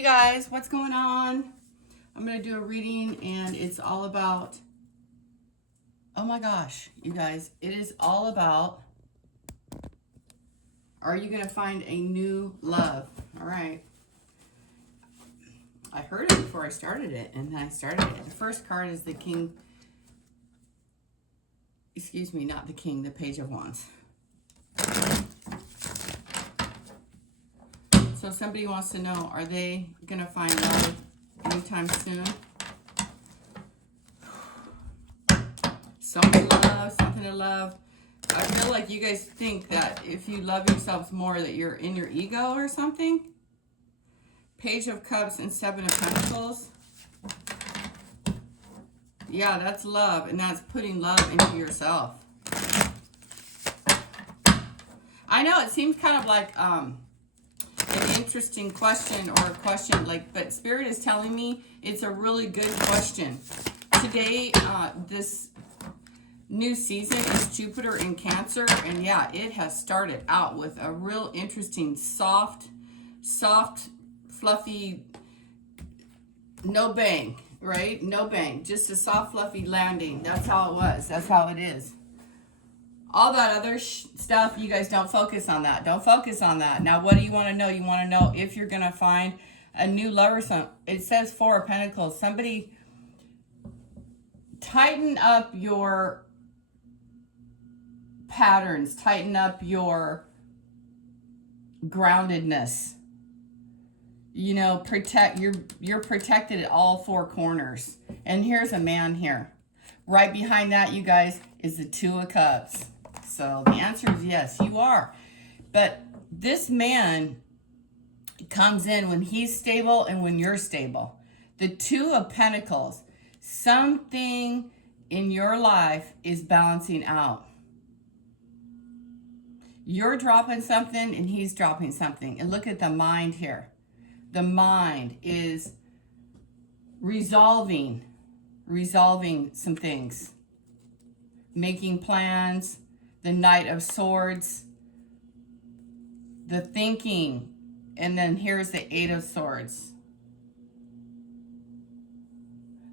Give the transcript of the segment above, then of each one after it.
Hey guys, what's going on? I'm going to do a reading and it's all about, oh my gosh, you guys, it is all about, are you going to find a new love? All right. I heard it before I started it, and then I started it. The first card is the King, excuse me, not the King, the Page of Wands. So somebody wants to know, are they going to find love anytime soon? Something to love. I feel like you guys think that if you love yourselves more that you're in your ego or something. Page of Cups and Seven of Pentacles. Yeah, that's love, and that's putting love into yourself. I know it seems kind of like an interesting question or a question, like, but Spirit is telling me it's a really good question. Today, this new season is Jupiter in Cancer, and yeah, it has started out with a real interesting, soft, fluffy, no bang, right? No bang, just a soft, fluffy landing. That's how it was. That's how it is. All that other stuff, you guys don't focus on that. Don't focus on that. Now, what do you want to know? You want to know if you're going to find a new lover. It says Four of Pentacles. Somebody tighten up your patterns. Tighten up your groundedness. You know, protect. You're protected at all four corners. And here's a man here. Right behind that, you guys, is the Two of Cups. So the answer is yes, you are. But this man comes in when he's stable and when you're stable. The Two of Pentacles. Something in your life is balancing out. You're dropping something and he's dropping something. And look at the mind here. The mind is resolving some things. Making plans. The Knight of Swords. The thinking. And then here's the Eight of Swords.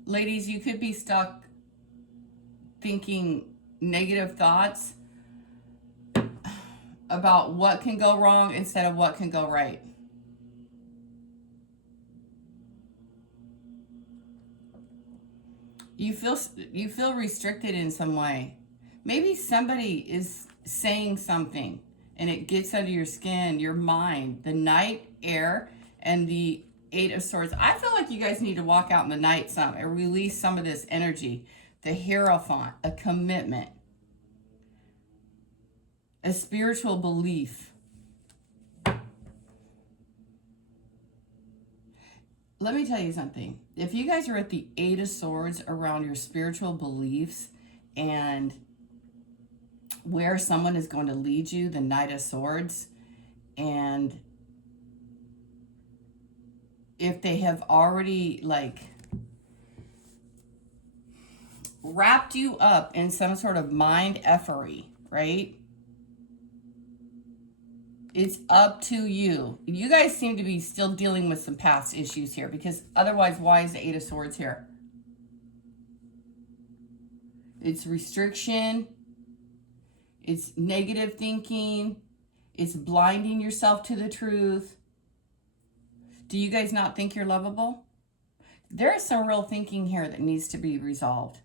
Ladies, you could be stuck thinking negative thoughts about what can go wrong instead of what can go right. You feel restricted in some way. Maybe somebody is saying something and it gets under your skin, your mind. The Night, Air, and the Eight of Swords. I feel like you guys need to walk out in the night some and release some of this energy. The Hierophant, a commitment. A spiritual belief. Let me tell you something. If you guys are at the Eight of Swords around your spiritual beliefs and where someone is going to lead you, the Knight of Swords, and if they have already like wrapped you up in some sort of mind effery, right? It's up to you. You guys seem to be still dealing with some past issues here, because otherwise, why is the Eight of Swords here? It's restriction. It's negative thinking. It's blinding yourself to the truth. Do you guys not think you're lovable? There is some real thinking here that needs to be resolved.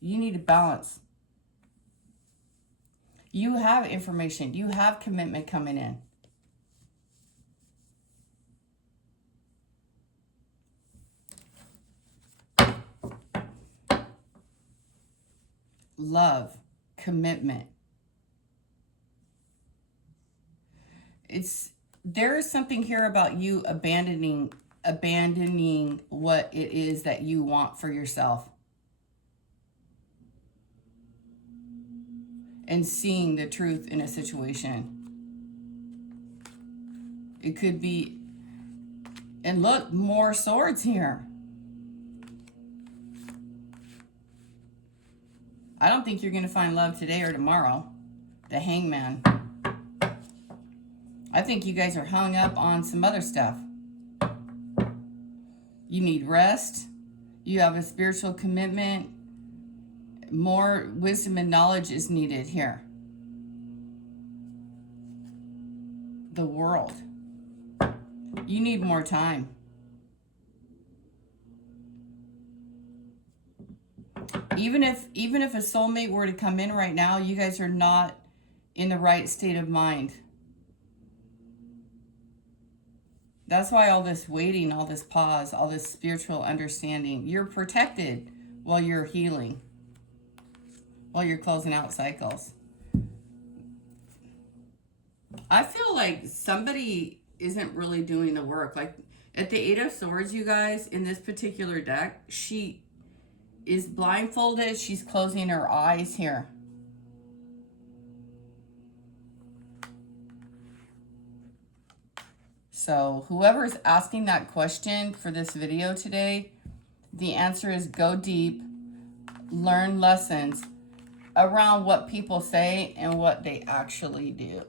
You need to balance. You have information. You have commitment coming in. Love, commitment. There is something here about you abandoning what it is that you want for yourself. And seeing the truth in a situation. It could be, and look, more swords here. I don't think you're going to find love today or tomorrow. The Hangman. I think you guys are hung up on some other stuff. You need rest. You have a spiritual commitment. More wisdom and knowledge is needed here. The world. You need more time. Even if a soulmate were to come in right now, you guys are not in the right state of mind. That's why all this waiting, all this pause, all this spiritual understanding. You're protected while you're healing, while you're closing out cycles. I feel like somebody isn't really doing the work. Like at the Eight of Swords, you guys, in this particular deck, she is blindfolded. She's closing her eyes here. So whoever's asking that question for this video today, the answer is go deep, learn lessons around what people say and what they actually do,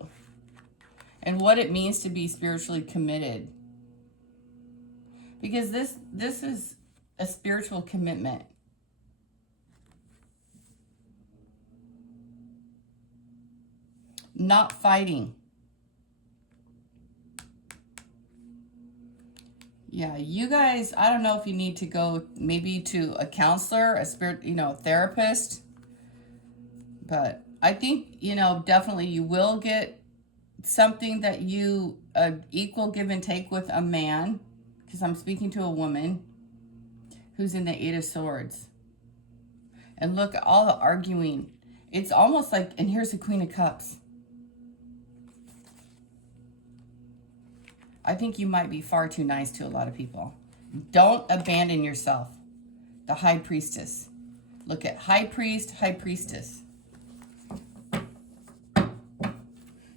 and what it means to be spiritually committed. Because this is a spiritual commitment. Not fighting. Yeah, you guys, I don't know if you need to go maybe to a counselor, a therapist. But I think, definitely you will get something that you, equal give and take with a man. Because I'm speaking to a woman who's in the Eight of Swords. And look at all the arguing. It's almost like, and here's the Queen of Cups. I think you might be far too nice to a lot of people. Don't abandon yourself. The High Priestess. Look at High Priest, High Priestess.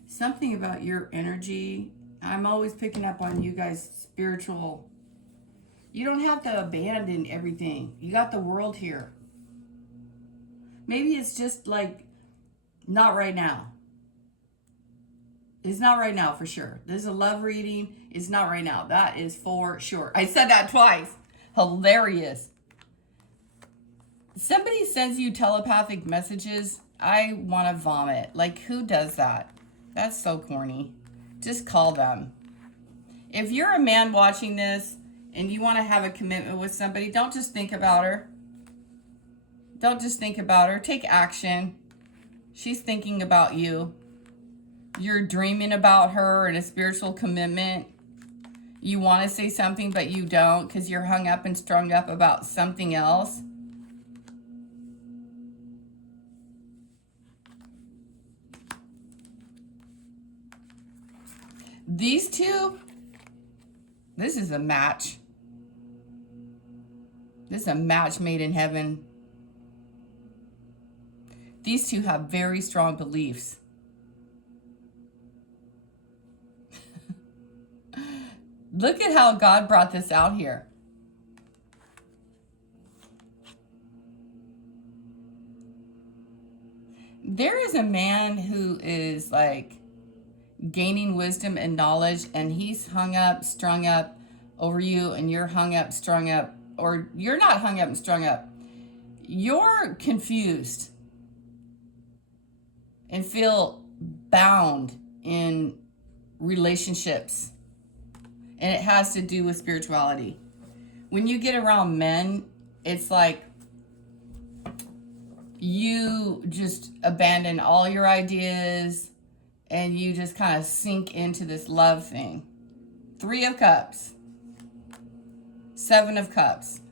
Something about your energy. I'm always picking up on you guys' spiritual. You don't have to abandon everything. You got the world here. Maybe it's just like, not right now. It's not right now for sure. This is a love reading. It's not right now. That is for sure. I said that twice. Hilarious. Somebody sends you telepathic messages. I want to vomit. Like, who does that? That's so corny. Just call them. If you're a man watching this and you want to have a commitment with somebody, don't just think about her. Don't just think about her. Take action. She's thinking about you. You're dreaming about her in a spiritual commitment. You want to say something, but you don't because you're hung up and strung up about something else. These two, this is a match. This is a match made in heaven. These two have very strong beliefs. Look at how God brought this out here. There is a man who is like gaining wisdom and knowledge, and he's hung up, strung up over you, and you're hung up, strung up, or you're not hung up and strung up. You're confused and feel bound in relationships. And it has to do with spirituality. When you get around men, it's like you just abandon all your ideas and you just kind of sink into this love thing. 3 of Cups. 7 of Cups.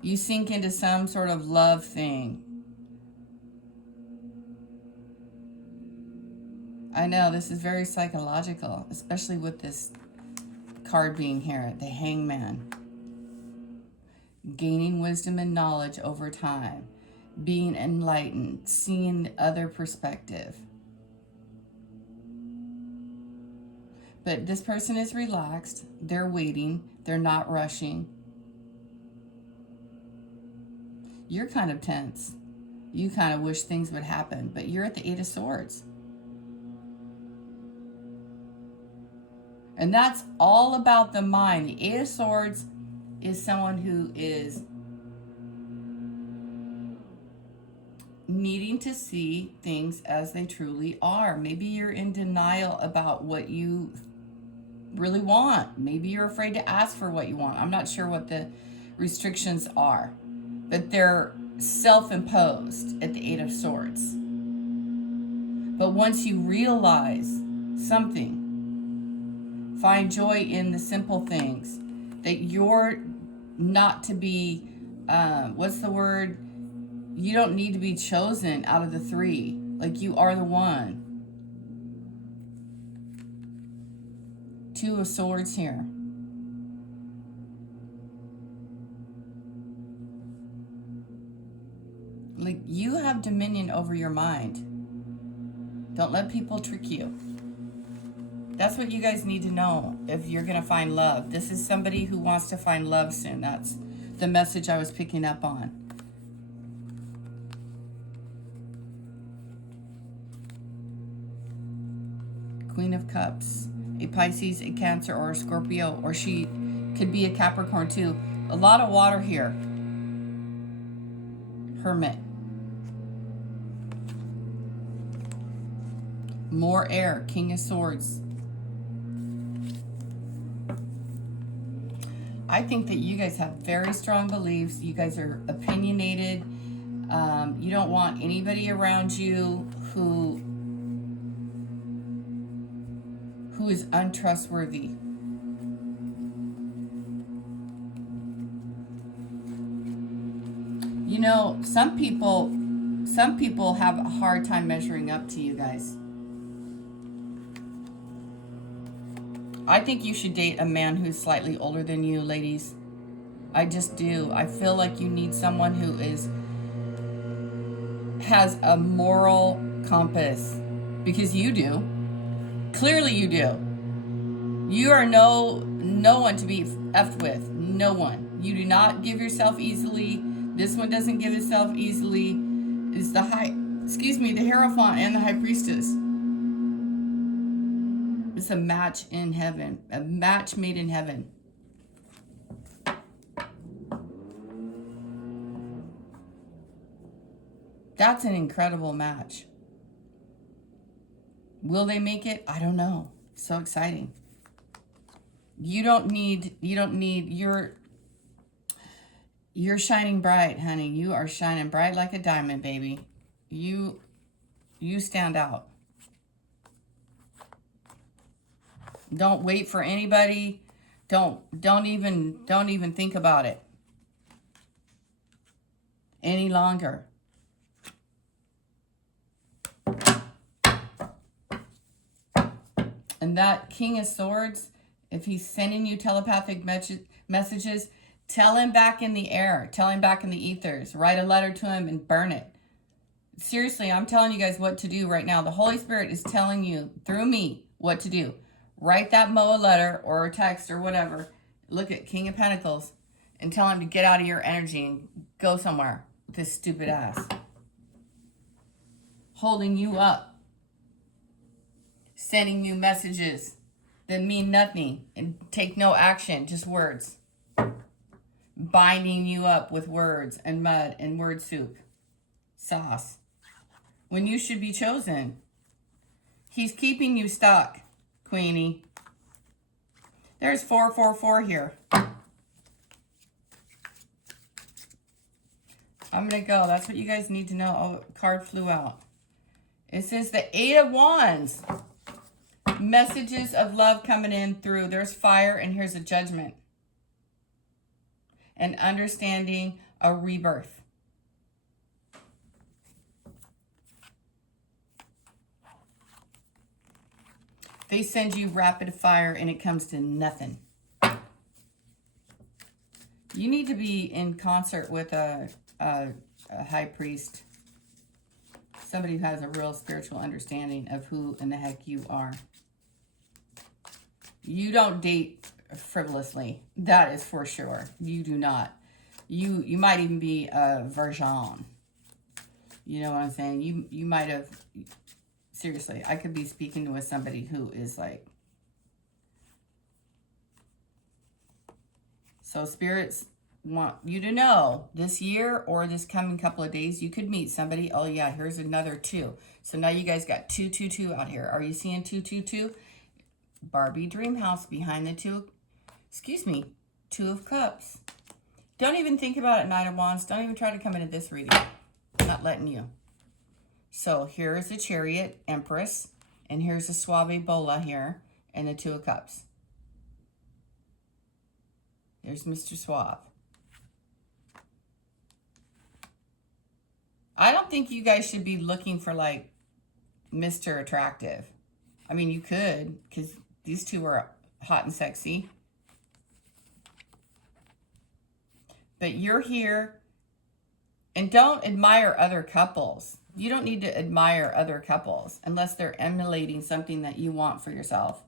You sink into some sort of love thing. I know, this is very psychological, especially with this card being here, the Hangman. Gaining wisdom and knowledge over time. Being enlightened. Seeing other perspective. But this person is relaxed. They're waiting. They're not rushing. You're kind of tense. You kind of wish things would happen, but you're at the 8 of Swords. And that's all about the mind. The Eight of Swords is someone who is needing to see things as they truly are. Maybe you're in denial about what you really want. Maybe you're afraid to ask for what you want. I'm not sure what the restrictions are, but they're self-imposed at the Eight of Swords. But once you realize something, find joy in the simple things, that you're not to be, what's the word? You don't need to be chosen out of the three. Like, you are the one. Two of Swords here. Like, you have dominion over your mind. Don't let people trick you. That's what you guys need to know if you're going to find love. This is somebody who wants to find love soon. That's the message I was picking up on. Queen of Cups. A Pisces, a Cancer, or a Scorpio. Or she could be a Capricorn too. A lot of water here. Hermit. More air. King of Swords. I think that you guys have very strong beliefs. You guys are opinionated. You don't want anybody around you who is untrustworthy. You know, some people have a hard time measuring up to you guys. I think you should date a man who's slightly older than you, ladies. I just do. I feel like you need someone who has a moral compass, because you do. Clearly you do. You are no one to be effed with. No one. You do not give yourself easily. This one doesn't give itself easily. It's the Hierophant and the High Priestess. It's a match in heaven. A match made in heaven. That's an incredible match. Will they make it? I don't know. So exciting. You're shining bright, honey. You are shining bright like a diamond, baby. You stand out. Don't wait for anybody. Don't even think about it any longer. And that King of Swords, if he's sending you telepathic messages, tell him back in the air. Tell him back in the ethers. Write a letter to him and burn it. Seriously, I'm telling you guys what to do right now. The Holy Spirit is telling you, through me, what to do. Write that Moa letter or a text or whatever. Look at King of Pentacles and tell him to get out of your energy and go somewhere with this stupid ass. Holding you up. Sending you messages that mean nothing and take no action, just words. Binding you up with words and mud and word soup. Sauce. When you should be chosen. He's keeping you stuck, Queenie. There's 444 here. I'm going to go. That's what you guys need to know. Oh, card flew out. It says the 8 of Wands. Messages of love coming in through. There's fire and here's a judgment. And understanding a rebirth. They send you rapid fire and it comes to nothing. You need to be in concert with a high priest. Somebody who has a real spiritual understanding of who in the heck you are. You don't date frivolously. That is for sure. You do not. You might even be a virgin. You know what I'm saying? You might have... Seriously, I could be speaking with somebody who is like So spirits want you to know this year or this coming couple of days, you could meet somebody. Oh yeah, here's another 2. So now you guys got 222 out here. Are you seeing 222? Barbie dream house behind the 2, excuse me, 2 of cups. Don't even think about it, Knight of Wands. Don't even try to come into this reading. I'm not letting you. So here is the Chariot, Empress, and here's the Suave Bola here, and the 2 of Cups. There's Mr. Suave. I don't think you guys should be looking for like Mr. Attractive. I mean, you could, because these 2 are hot and sexy. But you're here, and don't admire other couples. You don't need to admire other couples unless they're emulating something that you want for yourself.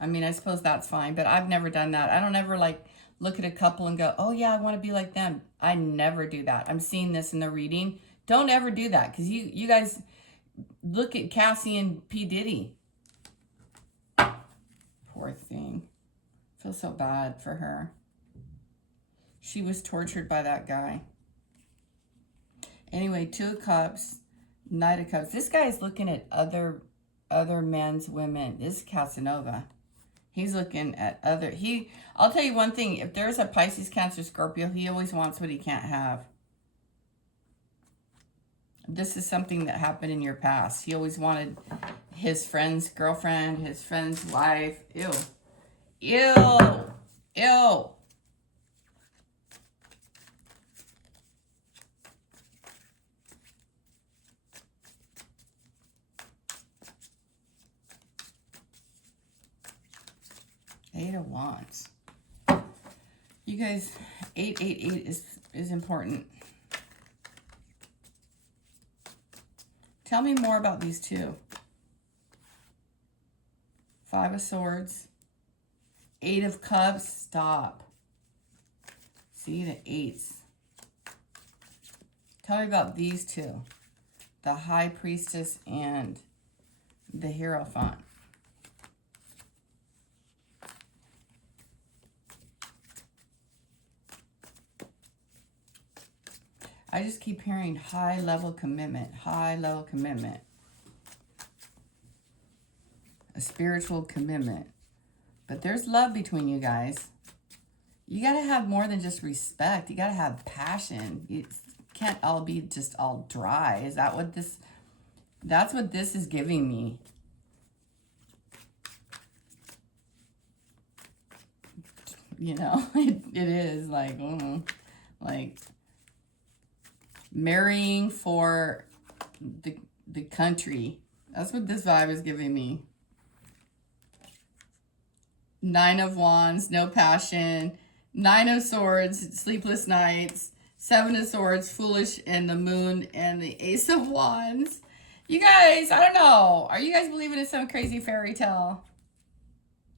I mean, I suppose that's fine, but I've never done that. I don't ever like look at a couple and go, oh yeah, I want to be like them. I never do that. I'm seeing this in the reading. Don't ever do that, because you guys look at Cassie and P. Diddy. Poor thing. I feel so bad for her. She was tortured by that guy. Anyway, 2 of Cups, Knight of Cups. This guy is looking at other men's women. This is Casanova. He's looking at other... I'll tell you one thing. If there's a Pisces, Cancer, Scorpio, he always wants what he can't have. This is something that happened in your past. He always wanted his friend's girlfriend, his friend's wife. Ew. Ew. Ew. Eight of Wands. You guys, 888 is important. Tell me more about these 2. 5 of Swords. 8 of Cups. Stop. See, the 8s. Tell me about these 2. The High Priestess and the Hierophant. I just keep hearing high-level commitment, high-level commitment. A spiritual commitment. But there's love between you guys. You got to have more than just respect. You got to have passion. It can't all be just all dry. Is that what this... That's what this is giving me. You know, it is like, like... marrying for the country. That's what this vibe is giving me. 9 of Wands, no passion. 9 of Swords, sleepless nights. 7 of Swords, foolish, and the Moon, and the Ace of Wands. You guys, I don't know. Are you guys believing in some crazy fairy tale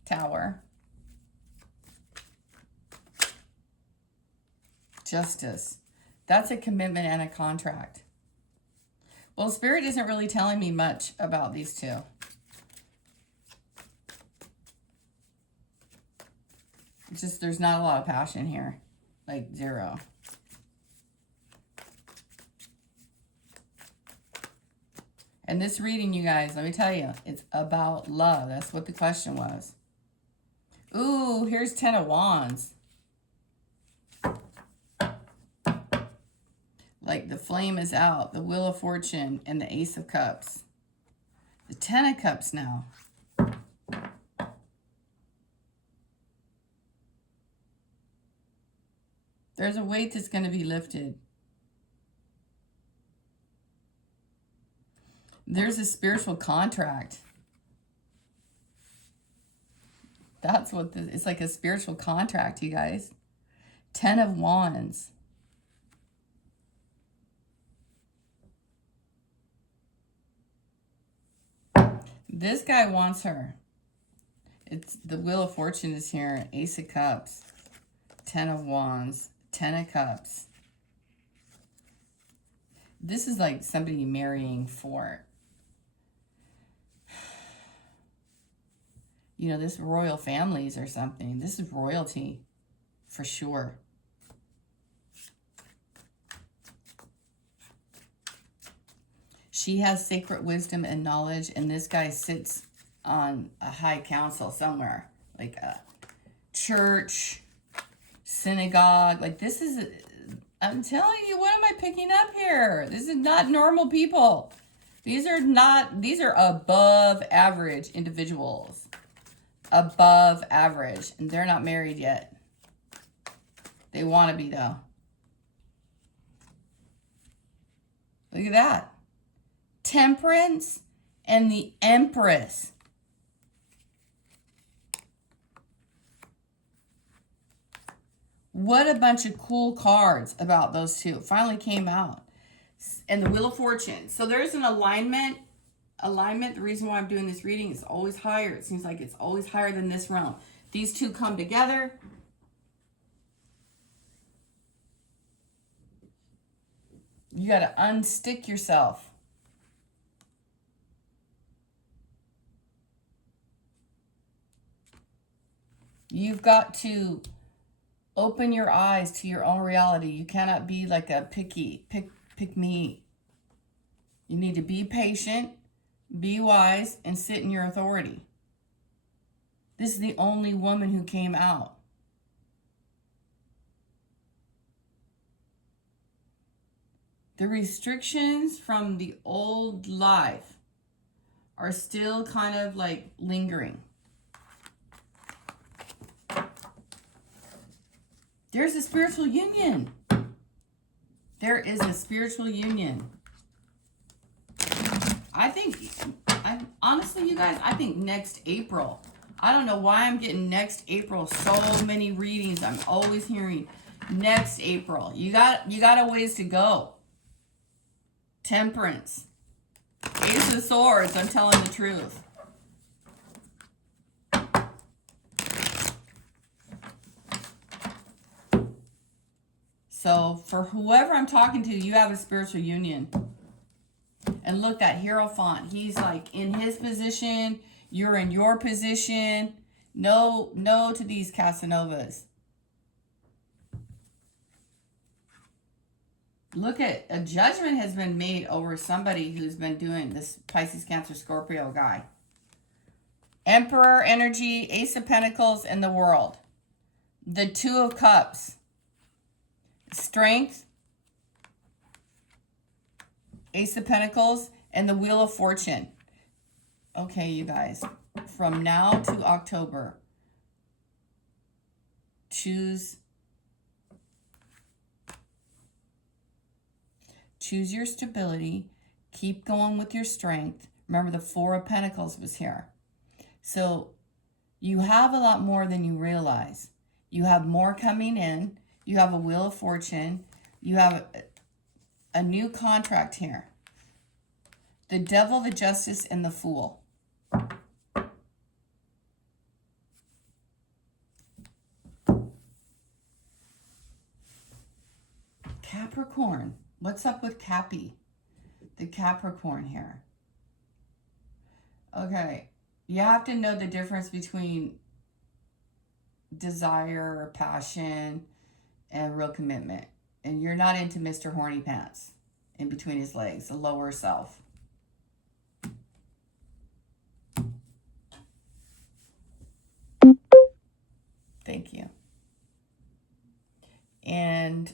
tower? Justice. That's a commitment and a contract. Well, Spirit isn't really telling me much about these 2. It's just there's not a lot of passion here. Like 0. And this reading, you guys, let me tell you, it's about love. That's what the question was. Ooh, here's 10 of Wands. Like the flame is out, the Wheel of Fortune, and the Ace of Cups. The 10 of Cups now. There's a weight that's going to be lifted. There's a spiritual contract. That's what this, it's like a spiritual contract, you guys. 10 of Wands. This guy wants her. It's the Wheel of Fortune is here. Ace of Cups. 10 of Wands. 10 of Cups. This is like somebody marrying for, you know, this royal families or something. This is royalty. for sure. She has sacred wisdom and knowledge, and this guy sits on a high council somewhere, like a church, synagogue. Like, this is, I'm telling you, what am I picking up here? This is not normal people. These are above average individuals. Above average. And they're not married yet. They want to be, though. Look at that. Temperance and the Empress. What a bunch of cool cards about those two. It finally came out. And the Wheel of Fortune. So there's an alignment. The reason why I'm doing this reading is always higher. It seems like it's always higher than this realm. These two come together. You got to unstick yourself. You've got to open your eyes to your own reality. You cannot be like a pick me. You need to be patient, be wise, and sit in your authority. This is the only woman who came out. The restrictions from the old life are still kind of like lingering. There's a spiritual union. There is a spiritual union. Honestly, you guys, I think next April. I don't know why I'm getting next April so many readings. I'm always hearing next April. You got a ways to go. Temperance. Ace of Swords, I'm telling the truth. So for whoever I'm talking to, you have a spiritual union. And look, that Hierophant, he's like in his position, you're in your position. No to these Casanovas. Look at, a judgment has been made over somebody who's been doing this Pisces, Cancer, Scorpio guy. Emperor energy, Ace of Pentacles, and the World. The Two of Cups. Strength, Ace of Pentacles, and the Wheel of Fortune. Okay, you guys, from now to October, choose your stability. Keep going with your strength. Remember, the Four of Pentacles was here. So you have a lot more than you realize. You have more coming in. You have a Wheel of Fortune. You have a new contract here. The Devil, the Justice, and the Fool. Capricorn. What's up with Cappy? The Capricorn here. Okay. You have to know the difference between desire or passion and real commitment. And you're not into Mr. Horny Pants in between his legs, the lower self. Thank you. And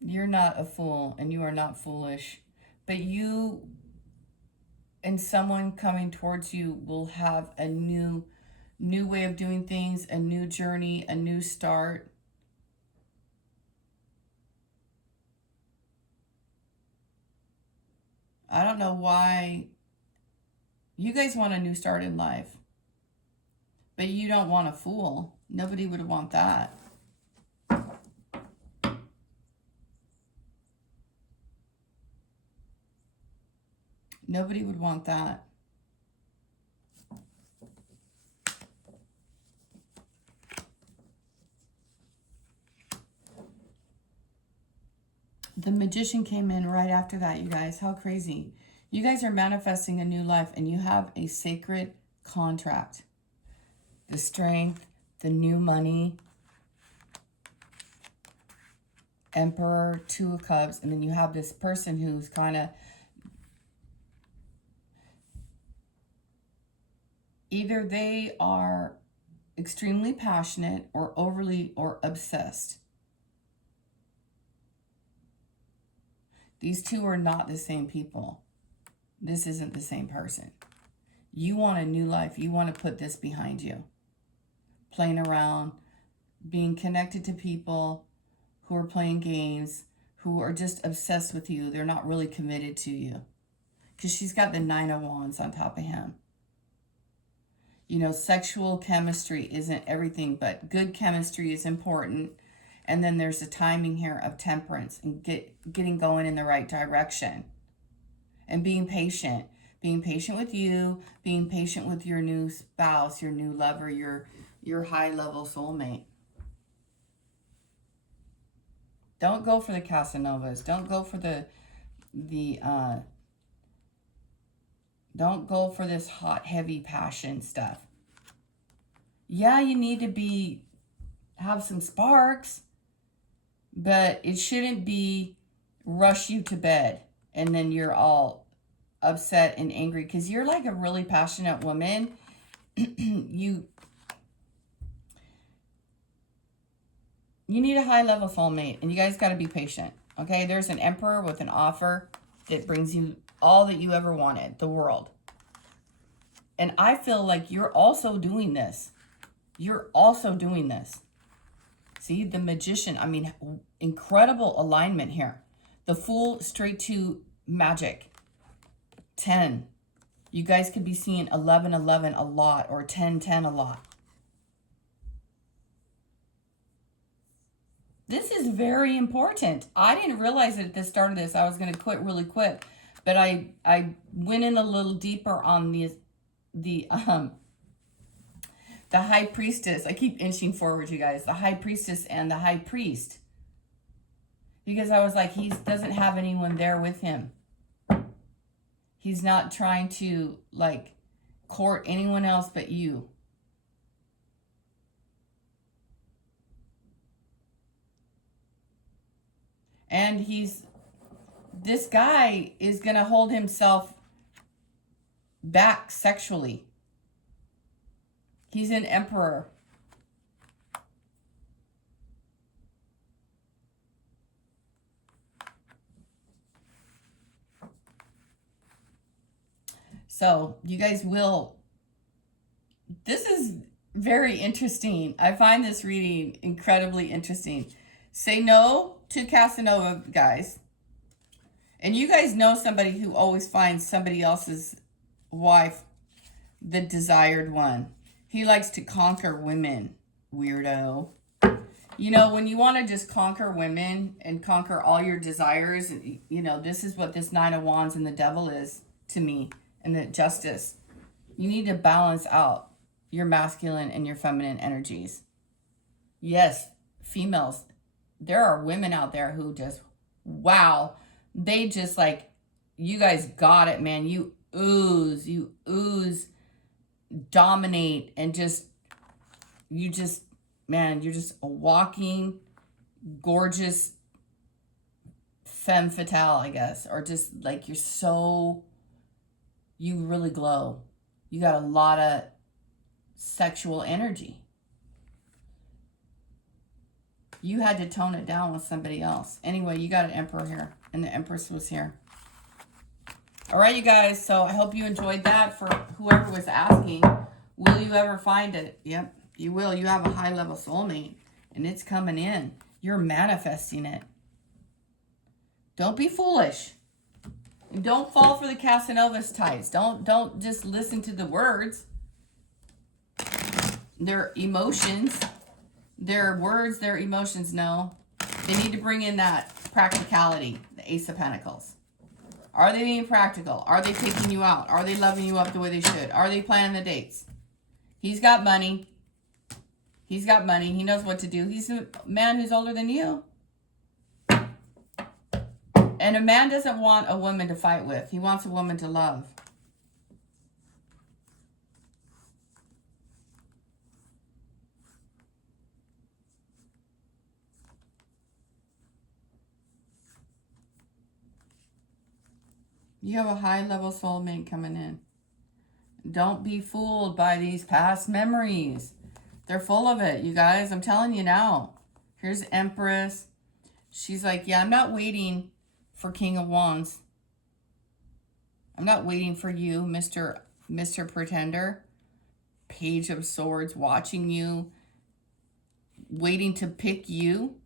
you're not a fool, and you are not foolish. But you and someone coming towards you will have a new way of doing things, a new journey, a new start. I don't know why you guys want a new start in life, but you don't want a fool. Nobody would want that. Nobody would want that. The Magician came in right after that, you guys. How crazy. You guys are manifesting a new life, and you have a sacred contract. The Strength, the new money, Emperor, Two of Cups, and then you have this person who's kind of either they are extremely passionate or overly or obsessed. These two are not the same people. This isn't the same person. You want a new life. You want to put this behind you. Playing around, being connected to people who are playing games, who are just obsessed with you. They're not really committed to you. Because she's got the Nine of Wands on top of him. You know, sexual chemistry isn't everything, but good chemistry is important. And then there's a timing here of temperance and getting going in the right direction. And being patient. Being patient with you, being patient with your new spouse, your new lover, your high-level soulmate. Don't go for the Casanovas. Don't go for don't go for this hot, heavy passion stuff. Yeah, you need to have some sparks, but it shouldn't be rush you to bed and then you're all upset and angry because you're like a really passionate woman. You need a high-level soulmate, and you guys got to be patient, okay? There's an Emperor with an offer that brings you all that you ever wanted, the world. And I feel like you're also doing this. You're also doing this. See, the Magician, I mean, incredible alignment here. The Fool straight to Magic. 10. You guys could be seeing 11-11 a lot or 10-10 a lot. This is very important. I didn't realize it at the start of this. I was going to quit really quick. But I went in a little deeper on the High Priestess. I keep inching forward, you guys. The High Priestess and the High Priest. Because I was like, he doesn't have anyone there with him. He's not trying to, like, court anyone else but you. And this guy is going to hold himself back sexually. He's an Emperor. So you guys will, this is very interesting. I find this reading incredibly interesting. Say no to Casanova, guys. And you guys know somebody who always finds somebody else's wife the desired one. He likes to conquer women, weirdo. You know, when you want to just conquer women and conquer all your desires, you know, this is what this Nine of Wands and the Devil is to me. And the Justice. You need to balance out your masculine and your feminine energies. Yes, females. There are women out there who just, wow. They just like, you guys got it, man. You ooze, dominate, and man, you're just a walking, gorgeous femme fatale, I guess. Or just like, you really glow. You got a lot of sexual energy. You had to tone it down with somebody else. Anyway, you got an Emperor here, and the Empress was here. All right, you guys, so I hope you enjoyed that. For whoever was asking, will you ever find it? Yep, you will. You have a high-level soulmate, and it's coming in. You're manifesting it. Don't be foolish. And don't fall for the Casanova's ties. Don't just listen to the words. Their emotions. Their words, their emotions, no. They need to bring in that practicality, the Ace of Pentacles. Are they being practical? Are they taking you out? Are they loving you up the way they should? Are they planning the dates? He's got money. He's got money. He knows what to do. He's a man who's older than you. And a man doesn't want a woman to fight with. He wants a woman to love. You have a high-level soulmate coming in. Don't be fooled by these past memories. They're full of it, you guys. I'm telling you now. Here's Empress. She's like, yeah, I'm not waiting for King of Wands. I'm not waiting for you, Mr. Pretender. Page of Swords, watching you, waiting to pick you,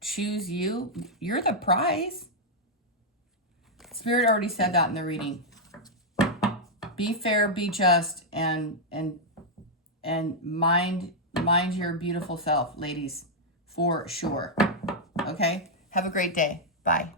choose you. You're the prize. Spirit already said that in the reading. Be fair, be just, and mind your beautiful self, ladies, for sure. Okay? Have a great day. Bye.